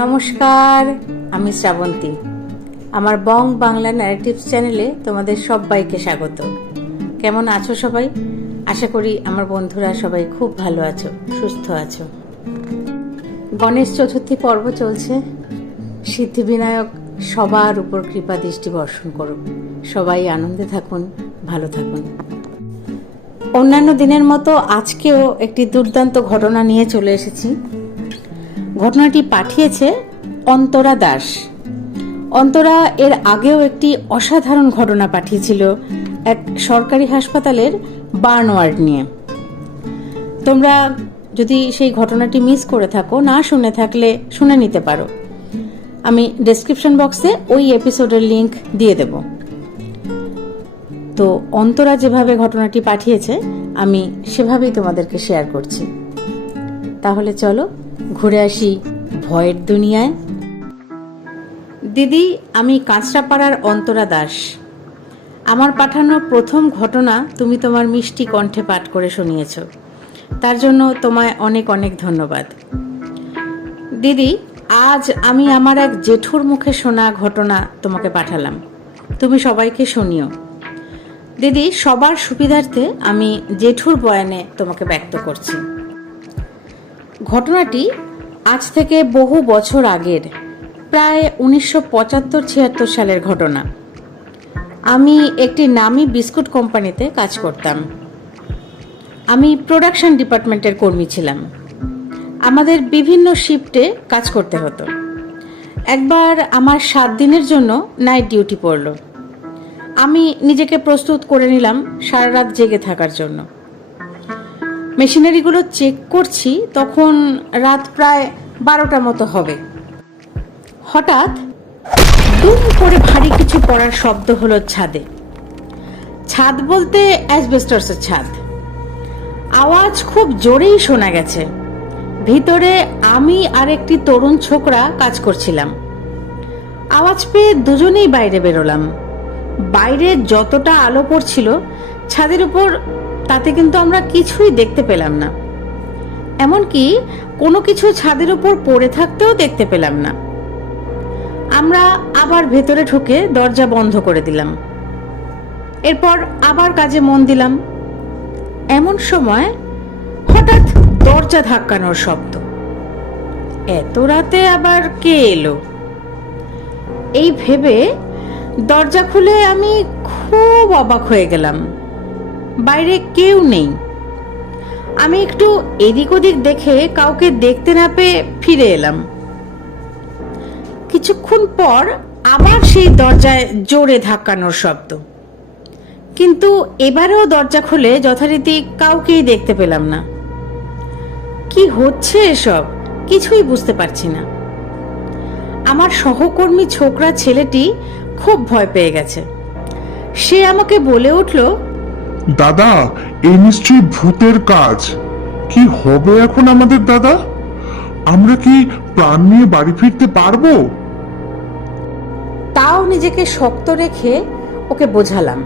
নমস্কার, আমি শ্রাবন্তী। আমার বং বাংলা ন্যারেটিভস চ্যানেলে তোমাদের সবাইকে স্বাগত। কেমন আছো সবাই? আশা করি আমার বন্ধুরা সবাই খুব ভালো আছো, সুস্থ আছো। গণেশ চতুর্থী পর্ব চলছে। সিদ্ধিবিনায়ক সবার উপর কৃপা দৃষ্টি বর্ষণ করুক। সবাই আনন্দে থাকুন, ভালো থাকুন। অন্যান্য দিনের মতো আজকেও একটি দুর্দান্ত ঘটনা নিয়ে চলে এসেছি। ঘটনাটি পাঠিয়েছে অন্তরা দাস। অন্তরা এর আগেও একটি অসাধারণ ঘটনা পাঠিয়েছিল এক সরকারি হাসপাতালের বার্ন ওয়ার্ড নিয়ে। তোমরা যদি সেই ঘটনাটি মিস করে থাকো, না শুনে থাকলে শুনে নিতে পারো। আমি ডেসক্রিপশন বক্সে ওই এপিসোডের লিংক দিয়ে দেব। তো অন্তরা যেভাবে ঘটনাটি পাঠিয়েছে আমি সেভাবেই তোমাদেরকে শেয়ার করছি। তাহলে চলো ঘুরে আসি ভয়ের দুনিয়ায়। দিদি, আমি কাঁচরাপাড়ার অন্তরা দাস। আমার পাঠানো প্রথম ঘটনা তুমি তোমার মিষ্টি কণ্ঠে পাঠ করে শুনিয়েছ, তার জন্য তোমায় অনেক অনেক ধন্যবাদ। দিদি, আজ আমি আমার এক জেঠুর মুখে শোনা ঘটনা তোমাকে পাঠালাম, তুমি সবাইকে শুনিও। দিদি, সবার সুবিধার্থে আমি জেঠুর বয়ানে তোমাকে ব্যক্ত করছি। ঘটনাটি আজ থেকে বহু বছর আগের, প্রায় 1975-76 সালের ঘটনা। আমি একটি নামী বিস্কুট কোম্পানিতে কাজ করতাম। আমি প্রোডাকশন ডিপার্টমেন্টের কর্মী ছিলাম। আমাদের বিভিন্ন শিফটে কাজ করতে হতো। একবার আমার 7 দিনের জন্য নাইট ডিউটি পড়ল। আমি নিজেকে প্রস্তুত করে নিলাম সারা রাত জেগে থাকার জন্য। মেশিনারিগুলো চেক করছি, তখন রাত প্রায় 12টা মতো হবে। হঠাৎ দুম করে ভারী কিছু পড়ার শব্দ হলো ছাদে। ছাদ বলতে অ্যাসবেস্টসের ছাদ। আওয়াজ খুব জোরেই শোনা গেছে। ভিতরে আমি আর একটি তরুণ ছোকরা কাজ করছিলাম। আওয়াজ পেয়ে দুজনেই বাইরে বেরোলাম। বাইরে যতটা আলো পড়ছিল ছাদের উপর, তাতে কিন্তু আমরা কিছুই দেখতে পেলাম না। এমনকি কোনো কিছু ছাদের উপর পড়ে থাকতেও দেখতে পেলাম না। আমরা আবার ভেতরে ঢুকে দরজা বন্ধ করে দিলাম। এরপর আবার কাজে মন দিলাম। এমন সময় হঠাৎ দরজা ধাক্কানোর শব্দ। এত রাতে আবার কে এলো এই ভেবে দরজা খুলে আমি খুব অবাক হয়ে গেলাম। বাইরে কেউ নেই। আমি একটু এদিক ওদিক দেখে কাউকে দেখতে না পেয়ে ফিরে এলাম। কিছুক্ষণ পর আবার সেই দরজায় জোরে ধাক্কানোর শব্দ, কিন্তু এবারেও দরজা খুলে যথারীতি কাউকেই দেখতে পেলাম না। কি হচ্ছে এসব কিছুই বুঝতে পারছি না। আমার সহকর্মী ছোকরা ছেলেটি খুব ভয় পেয়ে গেছে। সে আমাকে বলে উঠল, দাদা, এই নিশ্চয়ই ভূতের কাজ। কি হবে এখন আমাদের দাদা? আমরা কি প্রাণ নিয়ে বাড়ি ফিরতে পারবো? তাও নিজেকে শক্ত রেখে ওকে বোঝালাম,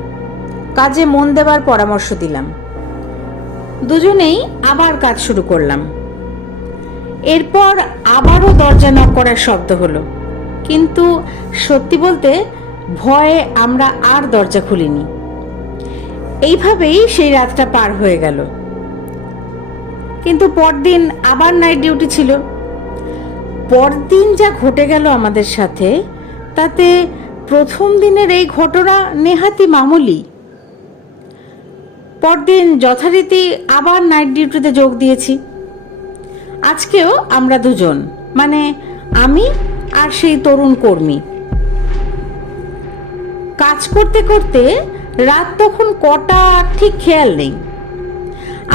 কাজে মন দেবার পরামর্শ দিলাম। দুজনেই আবার কাজ শুরু করলাম। এরপর আবারও দরজা নক করার শব্দ হলো, কিন্তু সত্যি বলতে ভয়ে আমরা আর দরজা খুলিনি। এইভাবেই সেই রাতটা পার হয়ে গেল। কিন্তু পরদিন আবার নাইট ডিউটি ছিল। পরদিন যা ঘটে গেল আমাদের সাথে, তাতে প্রথম দিনের এই ঘটনা নেহাতি মামুলি। পরদিন যথারীতি আবার নাইট ডিউটিতে যোগ দিয়েছি। আজকেও আমরা দুজন, মানে আমি আর সেই তরুণ কর্মী। কাজ করতে করতে রাত তখন কটা ঠিক খেয়াল নেই।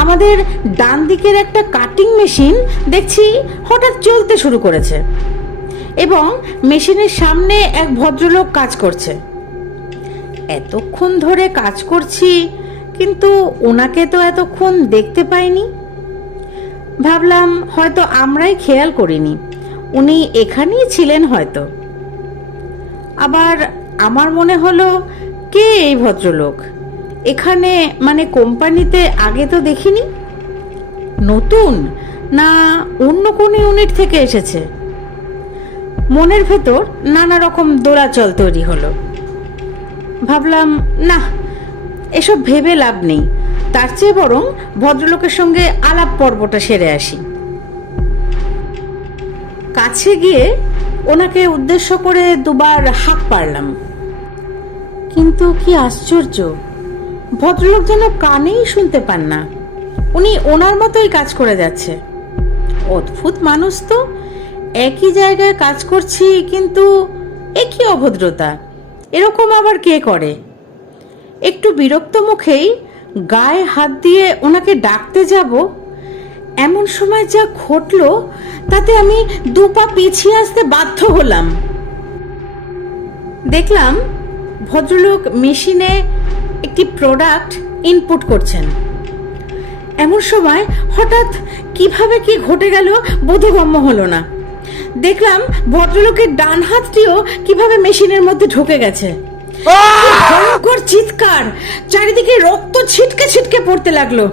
আমাদের ডান দিকের একটা কাটিং মেশিন দেখছি হঠাৎ চলতে শুরু করেছে, এবং মেশিনের সামনে এক ভদ্রলোক কাজ করছে। এতক্ষণ ধরে কাজ করছি, কিন্তু ওনাকে তো এতক্ষণ দেখতে পাইনি। ভাবলাম হয়তো আমরাই খেয়াল করিনি, উনি এখানেই ছিলেন হয়তো। আবার আমার মনে হলো, কে এই ভদ্রলোক? এখানে মানে কোম্পানিতে আগে তো দেখিনি। নতুন না অন্য কোন ইউনিট থেকে এসেছে? মনের ভেতর নানা রকম দোলাচল তৈরি হলো। ভাবলাম, না, এসব ভেবে লাভ নেই, তার চেয়ে বরং ভদ্রলোকের সঙ্গে আলাপ পর্বটা সেরে আসি। কাছে গিয়ে ওনাকে উদ্দেশ্য করে দুবার হাঁক পারলাম, কিন্তু কি আশ্চর্য, ভদ্রলোক যেন কানেই শুনতে পান না। উনি ওনার মতোই কাজ করে যাচ্ছে। অদ্ভুত মানুষ তো, একই জায়গায় কাজ করছি কিন্তু একই অভদ্রতা, এরকম আবার কে করে? একটু বিরক্ত মুখেই গায়ে হাত দিয়ে ওনাকে ডাকতে যাব, এমন সময় যা ঘটলো তাতে আমি 2 পা পিছিয়ে আসতে বাধ্য হলাম। দেখলাম ভদ্রলোক মেশিনে একটি প্রোডাক্ট ইনপুট করছেন। এমন সময় হঠাৎ কিভাবে কি ঘটে গেল বোধগম্য হলো না। দেখলাম ভদ্রলোকের ডান হাতটিও কিভাবে মেশিনের মধ্যে ঢুকে গেছে। ভয়ঙ্কর চিৎকার, চারিদিকে রক্ত ছিটকে ছিটকে পড়তে লাগলো।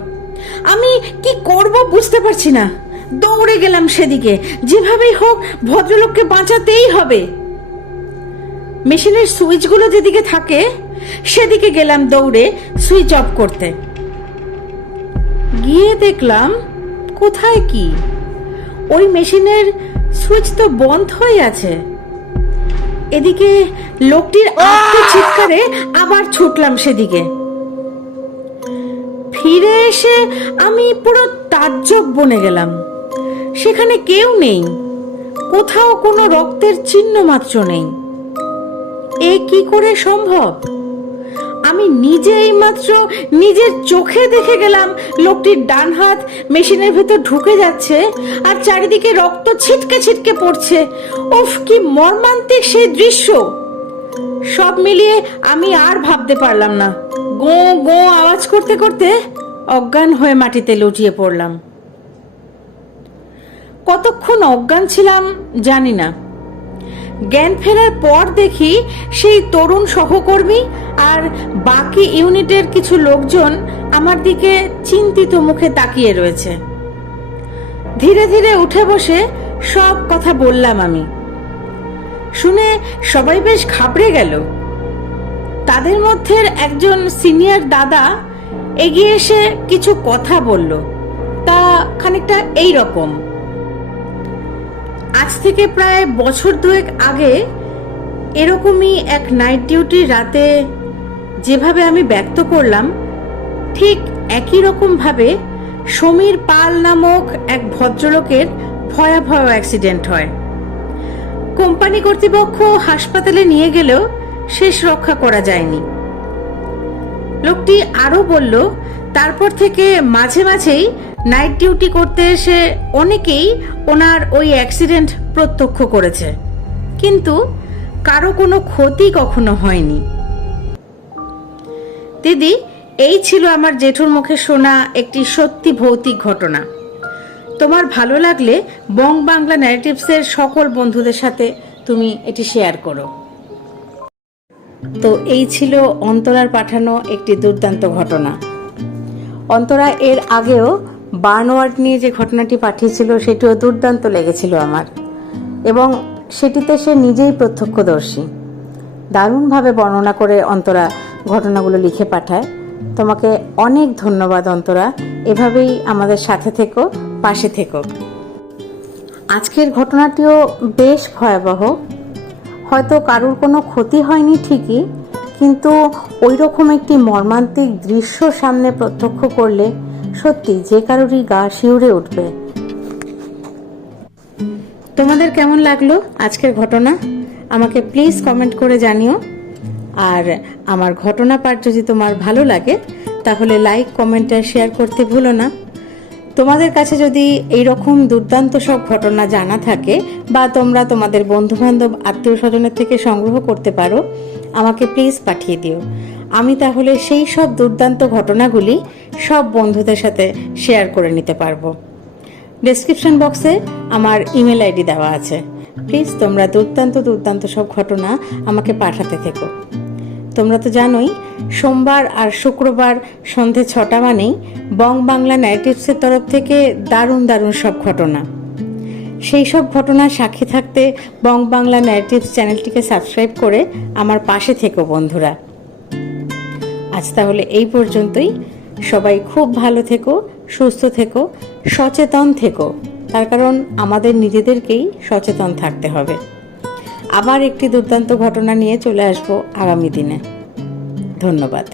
আমি কি করব বুঝতে পারছি না। দৌড়ে গেলাম সেদিকে, যেভাবেই হোক ভদ্রলোককে বাঁচাতেই হবে। মেশিনের সুইচগুলো যেদিকে থাকে সেদিকে গেলাম দৌড়ে সুইচ অফ করতে। গিয়ে দেখলাম কোথায় কি, ওই মেশিনের সুইচ তো বন্ধ হয়ে আছে। এদিকে লোকটির আর্ত চিৎকারে আবার ছুটলাম সেদিকে। ফিরে এসে আমি পুরো তাজ্জব বনে গেলাম। সেখানে কেউ নেই, কোথাও কোনো রক্তের চিহ্ন মাত্র নেই। এ কি করে সম্ভব? আমি নিজেই মাত্র নিজের চোখে দেখে গেলাম লোকটির ডান হাত মেশিনের ভেতর ঢুকে যাচ্ছে আর চারিদিকে রক্ত ছিটকে ছিটকে পড়ছে। উফ, কি মর্মান্তিক সেই দৃশ্য! সব মিলিয়ে আমি আর ভাবতে পারলাম না। গো গো আওয়াজ করতে করতে অজ্ঞান হয়ে মাটিতে লুটিয়ে পড়লাম। কতক্ষণ অজ্ঞান ছিলাম জানি না। জ্ঞান ফেরার পর দেখি সেই তরুণ সহকর্মী আর বাকি ইউনিটের কিছু লোকজন আমার দিকে চিন্তিত মুখে তাকিয়ে রয়েছে। ধীরে ধীরে উঠে বসে সব কথা বললাম আমি। শুনে সবাই বেশ ঘাবড়ে গেল। তাদের মধ্যে একজন সিনিয়র দাদা এগিয়ে এসে কিছু কথা বলল, তা খানিকটা এই রকম। আজ থেকে প্রায় বছর 2 আগে এরকমই এক নাইট ডিউটি রাতে যেভাবে আমি ব্যক্ত করলাম, ঠিক একই রকম ভাবে সমীর পাল নামক এক ভদ্রলোকের ভয়াবহ অ্যাক্সিডেন্ট হয়। কোম্পানি কর্তৃপক্ষ হাসপাতালে নিয়ে গেলেও শেষ রক্ষা করা যায়নি। লোকটি আরো বলল, তারপর থেকে মাঝে মাঝেই নাইট ডিউটি করতে এসে অনেকেই ওনার ওই অ্যাক্সিডেন্ট প্রত্যক্ষ করেছে, কিন্তু কারো কোনো ক্ষতি কখনো হয়নি। দিদি, এই ছিল আমার জেঠুর মুখে শোনা একটি সত্যি ভৌতিক ঘটনা। তোমার ভালো লাগলে বং বাংলা ন্যারেটিভসের সকল বন্ধুদের সাথে তুমি এটি শেয়ার করো। তো এই ছিল অন্তরার পাঠানো একটি দুর্দান্ত ঘটনা। অন্তরা এর আগেও বার্নওয়ার্ড নিয়ে যে ঘটনাটি পাঠিয়েছিল সেটিও দুর্দান্ত লেগেছিল আমার, এবং সেটিতে সে নিজেই প্রত্যক্ষদর্শী। দারুণভাবে বর্ণনা করে অন্তরা ঘটনাগুলো লিখে পাঠায়। তোমাকে অনেক ধন্যবাদ অন্তরা, এভাবেই আমাদের সাথে থেকো, পাশে থেকো। আজকের ঘটনাটিও বেশ ভয়াবহ। হয়তো কারুর কোনো ক্ষতি হয়নি ঠিকই, কিন্তু ওই রকম একটি মর্মান্তিক দৃশ্য সামনে প্রত্যক্ষ করলে সত্যি যে কারোরই গা শিউরে উঠবে। তোমাদের কেমন লাগলো আজকের ঘটনা আমাকে প্লিজ কমেন্ট করে জানিও। আর আমার ঘটনা পাঠ যদি তোমার ভালো লাগে তাহলে লাইক, কমেন্ট আর শেয়ার করতে ভুলো না। তোমাদের কাছে যদি এই রকম দুর্দান্ত সব ঘটনা জানা থাকে বা তোমরা তোমাদের বন্ধুবান্ধব আত্মীয় স্বজনের থেকে সংগ্রহ করতে পারো, আমাকে প্লিজ পাঠিয়ে দিও। আমি তাহলে সেই সব দুর্দান্ত ঘটনাগুলি সব বন্ধুদের সাথে শেয়ার করে নিতে পারবো। ডেসক্রিপশন বক্সে আমার ইমেল আইডি দেওয়া আছে। প্লিজ তোমরা দুর্দান্ত সব ঘটনা আমাকে পাঠাতে থেকো। তোমরা তো জানোই সোমবার আর শুক্রবার সন্ধে 6টা মানেই বং বাংলা ন্যারেটিভসের তরফ থেকে দারুণ সব ঘটনা। সেই সব ঘটনার সাক্ষী থাকতে বং বাংলা ন্যারেটিভস চ্যানেলটিকে সাবস্ক্রাইব করে আমার পাশে থেকো বন্ধুরা। আজ তাহলে এই পর্যন্তই। সবাই খুব ভালো থেকো, সুস্থ থেকো, সচেতন থেকো, তার কারণ আমাদের নিজেদেরকেই সচেতন থাকতে হবে। আবার একটি দুর্দান্ত ঘটনা নিয়ে চলে আসবো আগামী দিনে। ধন্যবাদ।